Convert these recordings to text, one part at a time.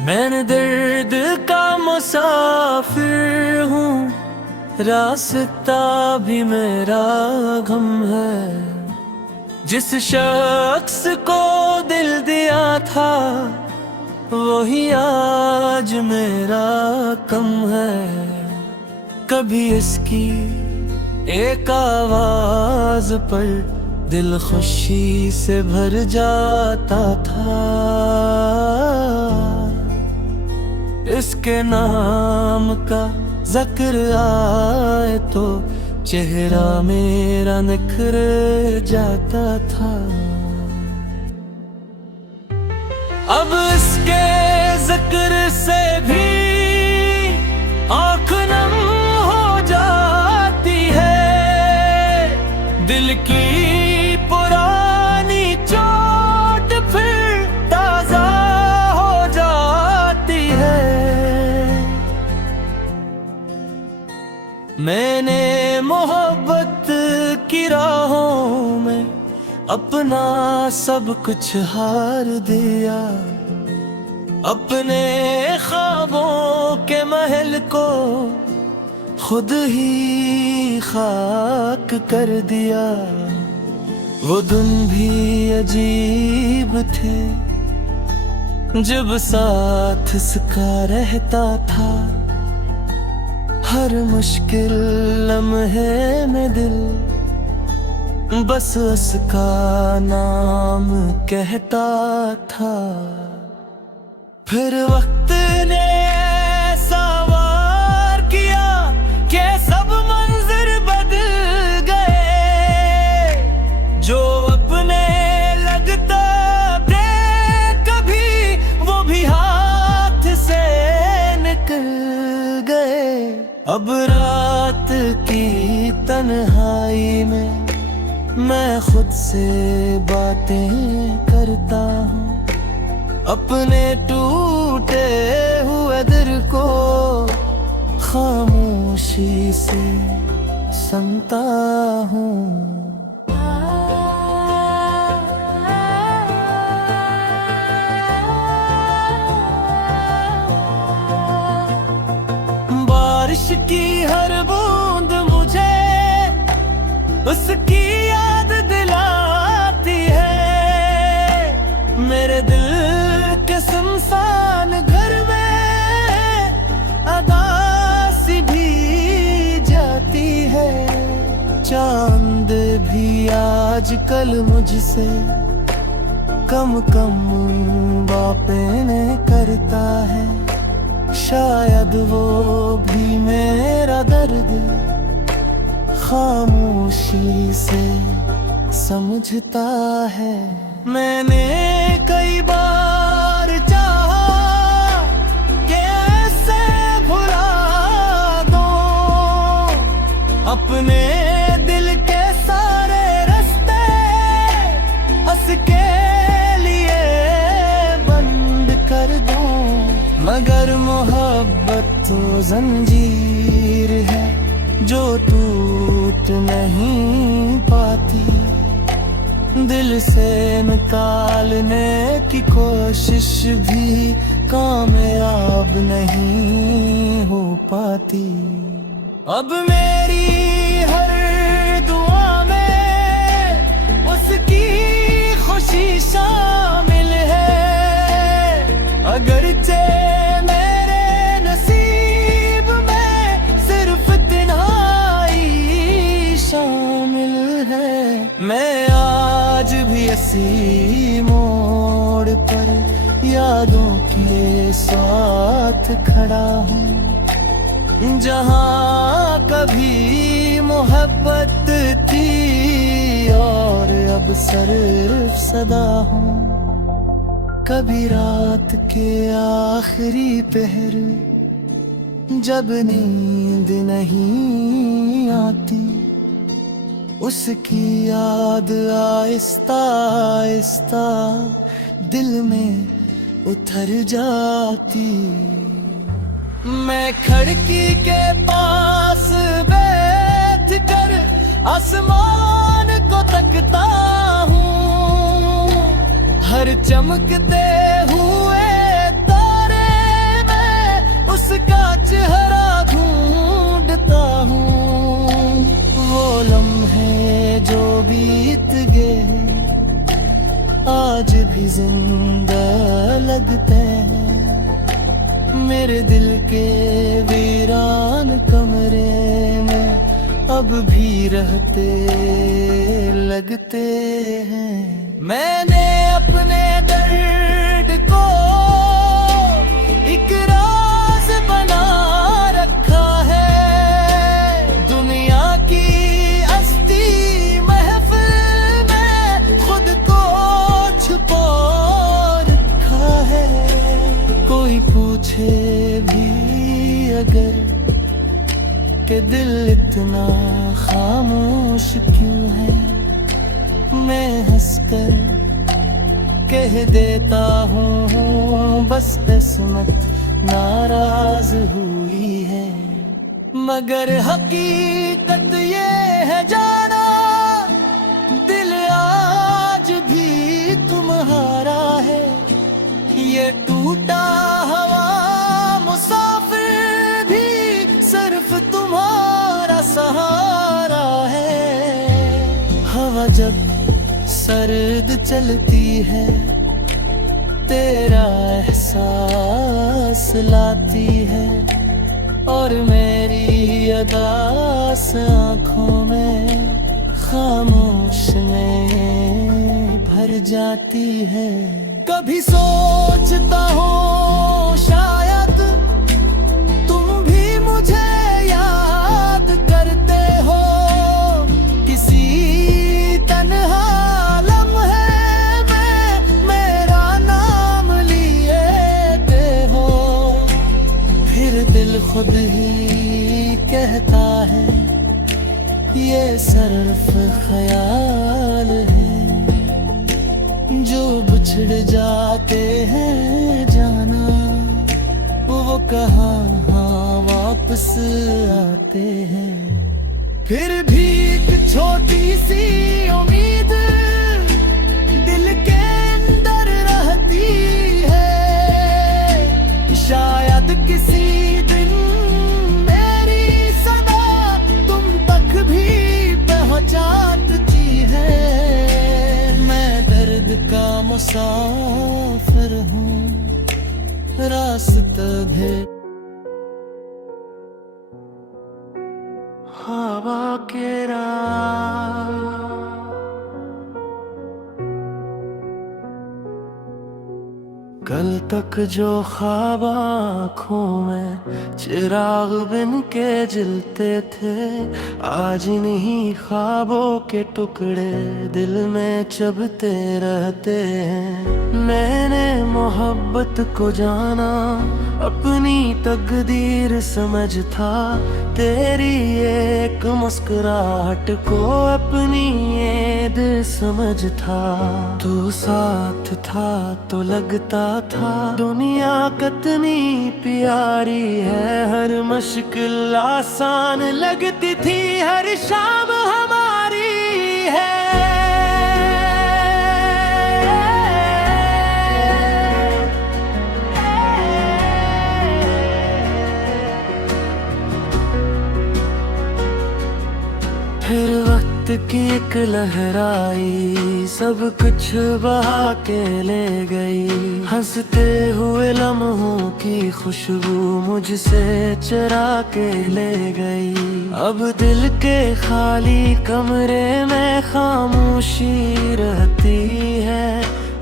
मैंने दर्द का मुसाफिर हूँ, रास्ता भी मेरा गम है। जिस शख्स को दिल दिया था वही आज मेरा कम है। कभी इसकी एक आवाज पर दिल खुशी से भर जाता था। इसके नाम का जिक्र आए तो चेहरा मेरा निखर जाता था। अब इसके जिक्र से भी आँख नम हो जाती है। दिल की पुरानी चोट फिर ताजा हो जाती है। मैंने मोहब्बत की राहों में अपना सब कुछ हार दिया। अपने ख्वाबों के महल को खुद ही खाक कर दिया। वो दिन भी अजीब थे जब साथ इसका रहता था। हर मुश्किल लम्हे में दिल बस उसका नाम कहता था। फिर वक्त ने ऐसा वार किया कि सब मंजर बदल गए। जो अपने लगता थे कभी वो भी हाथ से निकल गए। अब रात की तन्हाई में मैं खुद से बातें करता हूँ। अपने टूटे हुए दिल को खामोशी से सुनता हूँ। बारिश की हर बूंद मुझे उसकी याद दिलाती है। मेरे दिल के सुनसान घर में अदासी भी जाती है। चांद भी आजकल मुझसे कम कम बातें करता है। शायद वो भी मेरा दर्द खामोशी से समझता है। मैंने कई बार चाहा कि ऐसे भुला दो अपने दिल के सारे रास्ते उसके लिए बंद कर दो। मगर मोहब्बत तो जंजीर है जो टूट नहीं पाती। दिल से निकालने की कोशिश भी कामयाब नहीं हो पाती। अब मेरी हर दुआ में उसकी खुशी शामिल है। अगरचे मैं आज भी इसी मोड़ पर यादों के साथ खड़ा हूँ। जहाँ कभी मोहब्बत थी और अब सिर्फ सदा हूँ। कभी रात के आखिरी पहर जब नींद नहीं आती उसकी याद आहिस्ता आहिस्ता दिल में उतर जाती। मैं खिड़की के पास बैठ उठ कर आसमान को तकता हूँ। हर चमकते हुए तारे में उसका चेहरा ढूंढता हूँ। वो लम्हे जो बीत गए आज भी जिंदा लगते हैं। मेरे दिल के वीरान कमरे में अब भी रहते लगते हैं। मैंने अपने दर्द को एक राज बना रखा है। दुनिया की अस्ती महफिल में खुद को छुपा रखा है। कोई पूछे भी अगर कि दिल इतना खामोश क्यों है, मैं हंसकर कह देता हूँ बस किस्मत नाराज हुई है। मगर हकीकत ये है जाना, दिल आज भी तुम्हारा है। ये टूटा हुआ मुसाफिर भी सिर्फ तुम्हारा सहारा है। हवा जब सर्द चलती है तेरा एहसास लाती है, और मेरी अदास आँखों में खामोश में भर जाती है। कभी सोचता हूँ शायद तुम भी मुझे याद करते हो। किसी तन्हा लम्हे में मेरा नाम लेते हो। फिर दिल खुद ही कहता है ये सिर्फ ख्याल है। जो बिछड़ जाते हैं जाना वो कहाँ वापस आते हैं। फिर भी एक छोटी सी उम्मीद दिल के अंदर रहती है। शायद किसी दिन मेरी सदा तुम तक भी पहुंचाती है। मैं दर्द का मुसाफिर हूँ, रास्ता भी हवा के राह। कल तक जो ख्वाब आँखों में चिराग बिन के जलते थे, आज इन्हीं ख्वाबों के टुकड़े दिल में चुभते रहते हैं। मैंने मोहब्बत को जाना अपनी तकदीर समझ था, तेरी एक मुस्कुराहट को अपनी येद समझ था। तू साथ था तो लगता था दुनिया कितनी प्यारी है। हर मुश्किल आसान लगती थी, हर शाम हमारी है। फिर वक्त की एक लहर आई, सब कुछ बहा के ले गई। हंसते हुए लम्हों की खुशबू मुझसे चुरा के ले गई। अब दिल के खाली कमरे में खामोशी रहती है,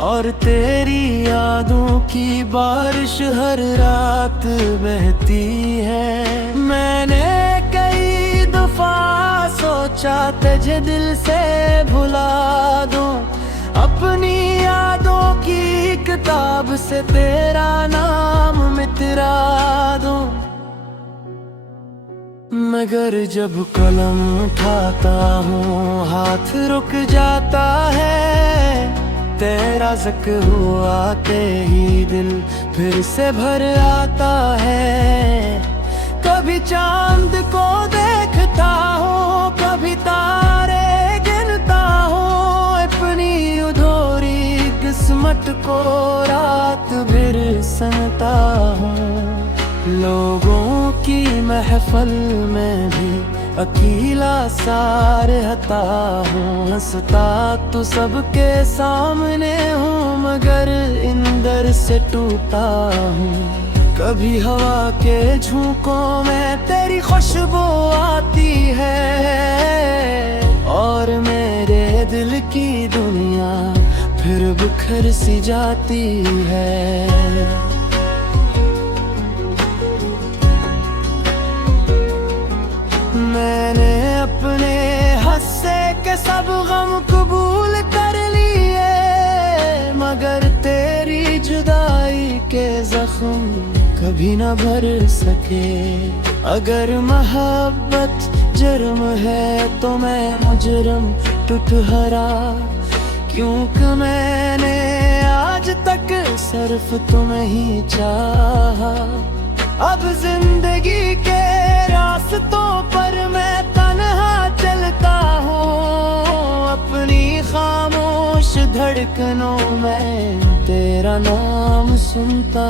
और तेरी यादों की बारिश हर रात बहती है। मैंने कई दफा सोचा तुझे दिल से भुला दूं, अपनी यादों की किताब से तेरा नाम मिटा दूं। मगर जब कलम उठाता हूँ हाथ रुक जाता है। तेरा ज़िक्र आते ही दिल फिर से भर आता है। कभी चांद को देखता हूँ, लोगों की महफल में भी अकेला सा रहता हूँ, हंसता तो सबके सामने हूँ, मगर अंदर से टूटा हूँ। कभी हवा के झोंकों में तेरी खुशबू आती है, और मेरे दिल की दुनिया फिर बिखर सी जाती है। मैंने अपने हंसे के सब गम कबूल कर लिए, मगर तेरी जुदाई के जख्म कभी न भर सके। अगर मोहब्बत जुर्म है तो मैं मुजरम टुटहरा, क्योंकि मैंने आज तक सिर्फ तुम्हें ही चाहा। अब जिंदगी के रास्तों पर मैं तन्हा चलता हूँ, अपनी खामोश धड़कनों में तेरा नाम सुनता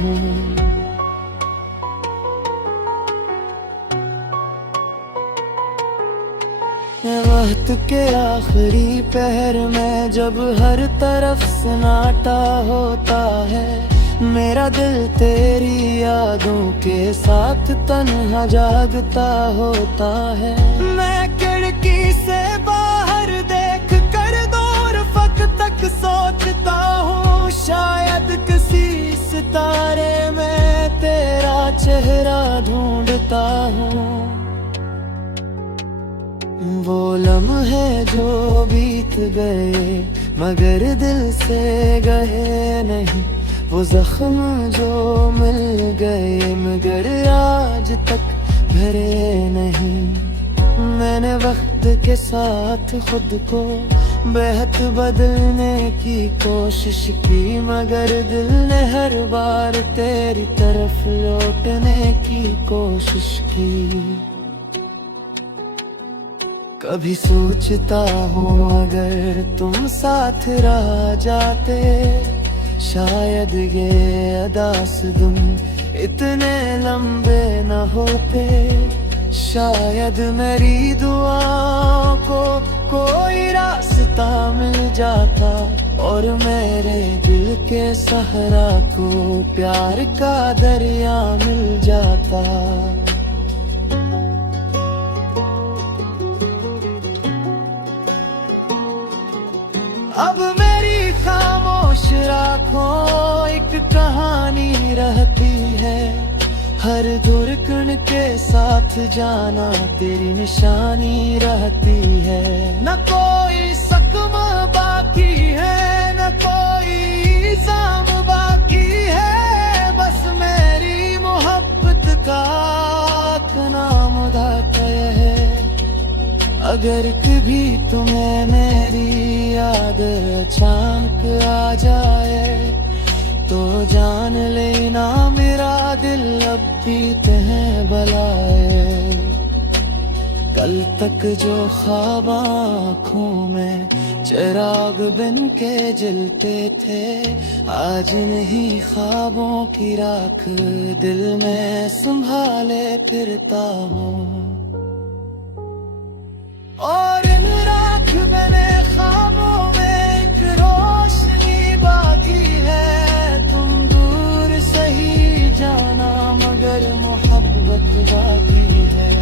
हूँ। वक्त के आखिरी पहर में जब हर तरफ सन्नाटा होता है, मेरा दिल तेरी यादों के साथ तन्हा जागता होता है। मैं खिड़की से बाहर देख कर दूर फक तक सोचता हूँ, शायद किसी सितारे में तेरा चेहरा ढूंढता हूँ। वो लम्हे जो बीत गए मगर दिल से गए नहीं, वो जख्म जो मिल गए मगर आज तक भरे नहीं। मैंने वक्त के साथ खुद को बेहद बदलने की कोशिश की, मगर दिल ने हर बार तेरी तरफ लौटने की कोशिश की। कभी सोचता हूँ अगर तुम साथ रह जाते, शायद ये अदास दिन इतने लंबे न होते। शायद मेरी दुआओं को कोई रास्ता मिल जाता, और मेरे दिल के सहरा को प्यार का दरिया मिल जाता। अब मेरी खामोश आँखों एक कहानी रहती है, हर धड़कन के साथ जाना तेरी निशानी रहती है। न कोई सकम बाकी है, न कोई इल्जाम बाकी है, बस मेरी मोहब्बत का नाम तय है। अगर कभी तुम्हें मेरी याद अचानक आ जाए, तो जान लेना मेरा दिल अब भी तुम्हें बुलाए। कल तक जो ख्वाब आँखों में चिराग बिन के जलते थे, आज नहीं ख्वाबों की राख दिल में संभाले फिरता हूँ। और इन राख बने ख्वाबों में एक रोशनी बाकी है। तुम दूर सही जाना मगर मोहब्बत बाकी है।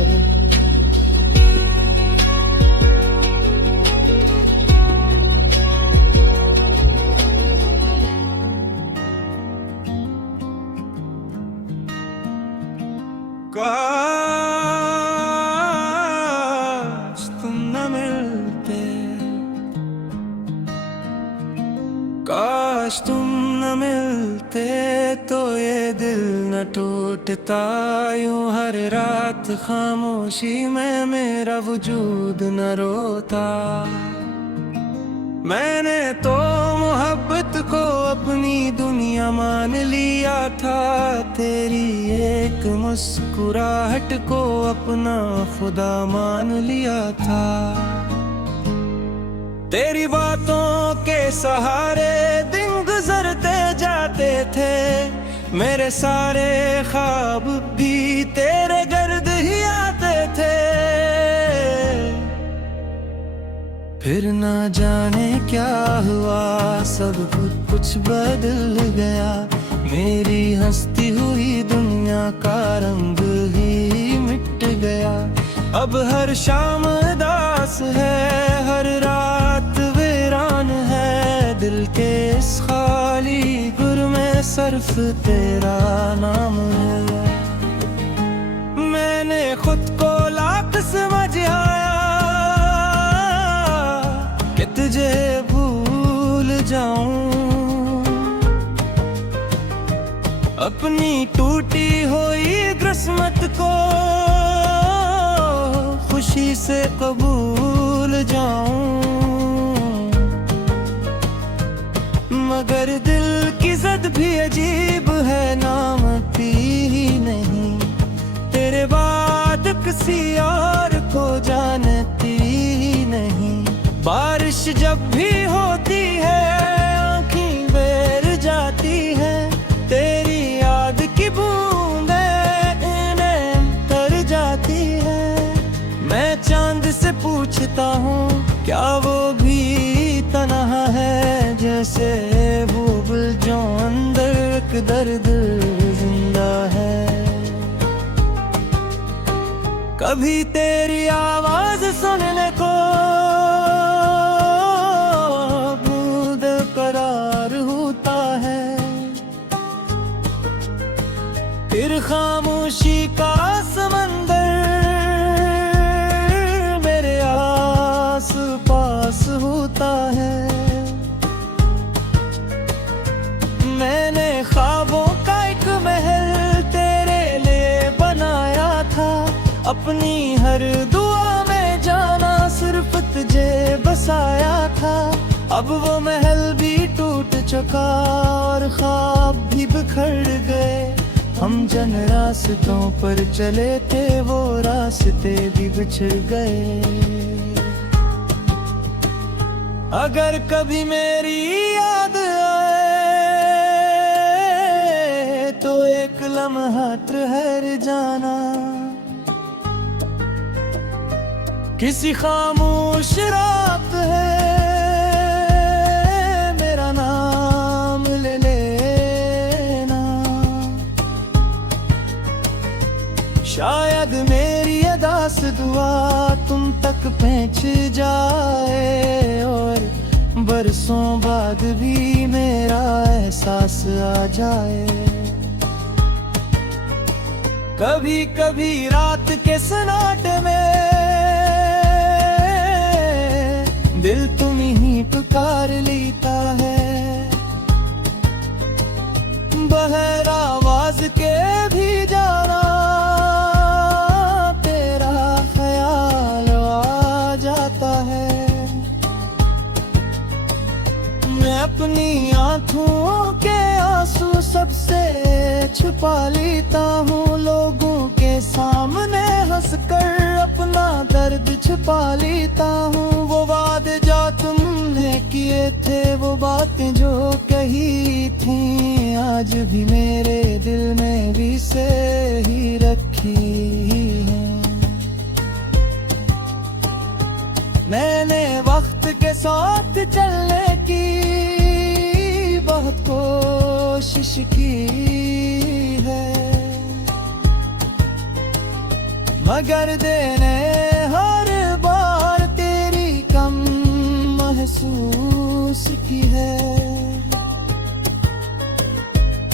काश तुम न मिलते तो ये दिल न टूटता यूं, हर रात खामोशी में मेरा वजूद न रोता। मैंने तो मोहब्बत को अपनी दुनिया मान लिया था, तेरी एक मुस्कुराहट को अपना खुदा मान लिया था। तेरी बातों के सहारे दिन गुजरते जाते थे, मेरे सारे ख्वाब भी तेरे गर्द ही आते थे। फिर ना जाने क्या हुआ, सब कुछ बदल गया। मेरी हंसती हुई दुनिया का रंग ही मिट गया। अब हर शाम उदास है, हर रात वीरान है। दिल के इस खाली गुर में सिर्फ तेरा नाम है। मैंने खुद को लाख समझ आया कि तुझे भूल जाऊं। अपनी टूटी हुई किस्मत को खुशी से कबूल जाऊं। मगर दिल की ज़द भी अजीब है, नामती ही नहीं। तेरे बाद किसी और को जानती ही नहीं। बारिश जब भी होती है, आँखें बैर जाती है। तेरी याद की बूंदें इन्हें तर जाती है। मैं चांद से पूछता हूँ, क्या वो भी तन्हा है? जैसे बुलबुल जो अंदर एक दर्द जिंदा है। कभी तेरी आवाज सुनने को बूंद करार होता है। फिर खामोशी का समंदर मेरे आस पास होता है। मैंने ख्वाबों का एक महल तेरे लिए बनाया था। अपनी हर दुआ में जाना सिर्फ तुझे बसाया था। अब वो महल भी टूट चुका और ख्वाब भी बिखर गए। हम जिन रास्तों पर चले थे, वो रास्ते भी बिछड़ गए। अगर कभी मेरी याद आए तो एक लम्हा ठहर जाना। किसी खामोश रात है, मेरा नाम ले लेना। शायद मेरी अदास दुआ तुम तक पहुंच जाए और बरसों बाद भी मेरा एहसास आ जाए। कभी कभी रात के सन्नाटे में दिल तुम ही पुकार लेता है। बहर आवाज के भी जाना, तेरा ख्याल आ जाता है। मैं अपनी आंखों के आंसू सबसे छुपा लेता हूँ। लोगों के सामने हंसकर अपना दर्द छुपा लेता हूँ। वो वादे जो तुमने किए थे, वो बातें जो कही थी, आज भी मेरे दिल में भी से ही रखी हैं। मैंने वक्त के साथ चलने की बहुत कोशिश की है, मगर देने हर बार तेरी कम महसूस की है।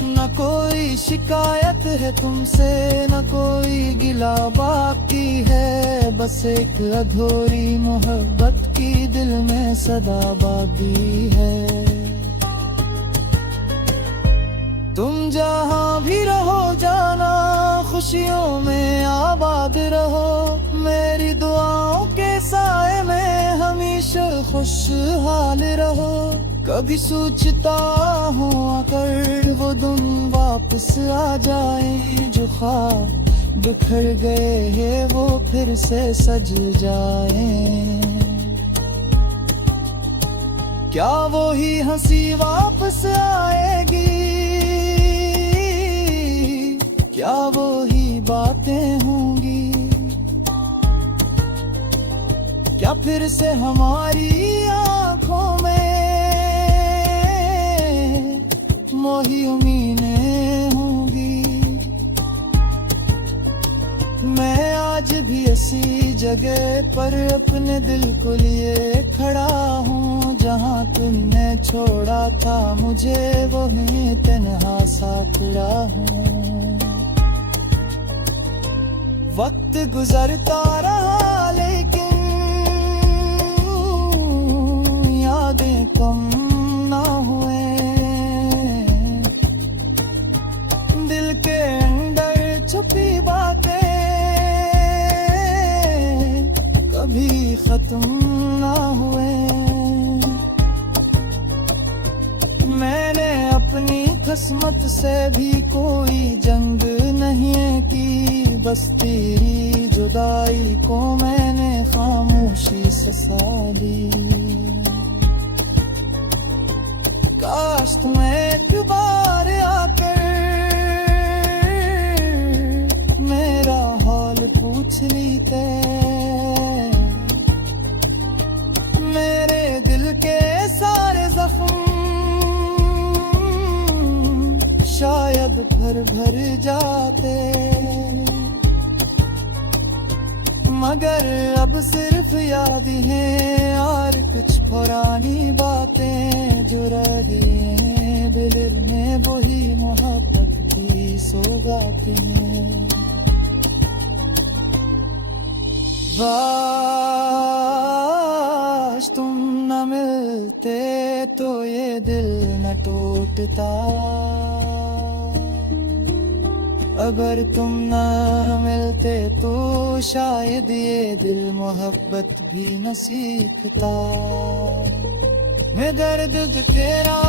न कोई शिकायत है तुमसे, न कोई गिला बाकी है। बस एक अधूरी मोहब्बत की दिल में सदा बाकी है। तुम जहाँ भी रहो जाना, खुशियों में आबाद रहो। मेरी दुआओं के साए में हमेशा खुशहाल रहो। कभी सोचता हूँ अगर वो दिन वापस आ जाए, जो ख्वाब बिखर गए हैं वो फिर से सज जाए। क्या वो ही हंसी वापस आएगी क्या वो ही बातें होंगी, क्या फिर से हमारी आंखों में मोही उम्मीदें होंगी। मैं आज भी ऐसी जगह पर अपने दिल को लिए खड़ा हूँ, जहाँ तुमने छोड़ा था मुझे वहीं तन्हा सा खड़ा हूँ। वक्त गुजरता रहा लेकिन यादें कम ना हुए, दिल के अंदर छुपी बातें कभी खत्म ना हुए। मैंने अपनी किस्मत से भी कोई जंग नहीं की, बस तेरी जुदाई को मैंने खामोशी से साली। काश तुम एक बार आकर मेरा हाल पूछ लीते, मेरे दिल के सारे जख्म शायद भर जाते। मगर अब सिर्फ याद हैं और कुछ पुरानी बातें जो रही हैं दिल में, वही मोहब्बत की सौगातें हैं। काश तुम न मिलते तो ये दिल न टूटता, अगर तुम न मिलते तो शायद ये दिल मोहब्बत भी न सीखता। मैं दर्द तेरा